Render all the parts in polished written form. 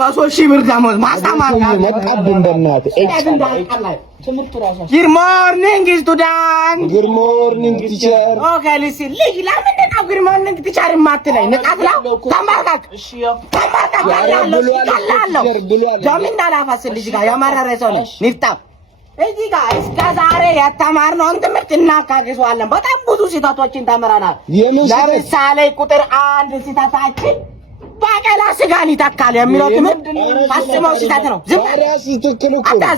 በሶስት ሺህ ብር ደሞዝ ማስተማር መጣብን በእናት Good morning student. Good morning teacher. Okay listen ልጅ ለምንድን ነው good morning teacher የማትለኝ ንቃትላ ተማርካክ ተማርካክ ያለው ጀምን ዳላፋስ ልጅ ጋር ያማራረ ሰው ነው ንፍጣ እዚህ ጋር እስከ ዛሬ የተማርነውን ትምህርት እናካክሰዋለን በጣም ብዙ ስህተቶችን ተምረናል ለምሳሌ ቁጥር 1 ስህተታችን ባቄላ ስጋን ይተካል የሚለው ትምህርት ፈጽሞ ስህተት ነው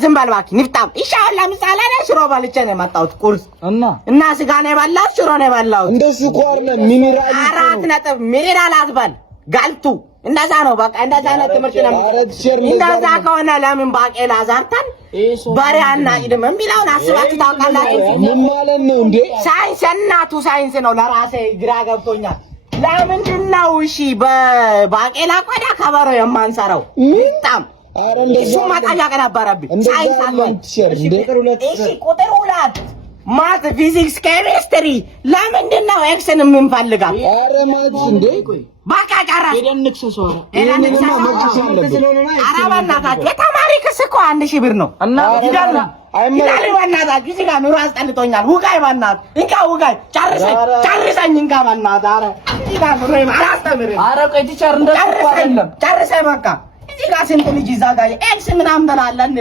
ዝም በል እባክህ ንፍጣም ኢንሻአላ ምሳሌ ላይ ሽሮ በልቼ ነው የመጣሁት ቁርስ እና ስጋ ነው የበላሁት ሽሮ ነው የበላሁት እንደሱ ኮርነ ሚኒራል 4 ነጥብ ሚኒራል አትበል ጋልቱ እንደዛ ነው በቃ እንደዛ ነው ትምህርት ነው እንደዛ ከሆነ ለምን ባቄላ ዛርታን ባሪያና ይደም የሚለውን አስባችሁ ታውቃላችሁ ምን ማለት ነው እንዴ ሳይንስ እናቱ ሳይንስ ነው ለራሴ ግራ ገብቶኛል ለምንድን ነው እሺ በባቄላ ቆዳ ከበሮ የማንሰራው በጣም እሱ ማጣያ ነበረብኝ ሳይንስ አልሆነ እሺ ቁጥር 2 ማት ፊዚክስ ኬሚስትሪ ለምንድን ነው ኤክስን የምንፈልጋው አረ ማት እንዴ ባቃ ጨራሽ ኤደንክስ አራባናታችሁ የተማሪ ክስ እኮ 1000 ብር ነው እና ይዳል አይመረጥ እዚህ ጋር ኑሮ አስጠልቶኛል ውጋይ ባናት እንካ ውጋይ ጨርሰኝ እንካ ባናት አረ እዚህ ጋር ኑሮ አላስተምርም አረ ቆይ ቲቸር እንደሱ አይደለም ጨርሰኝ በቃ እዚህ ጋር ስንት ልጅ ይዛጋ ኤክስ ምናምን ተላለን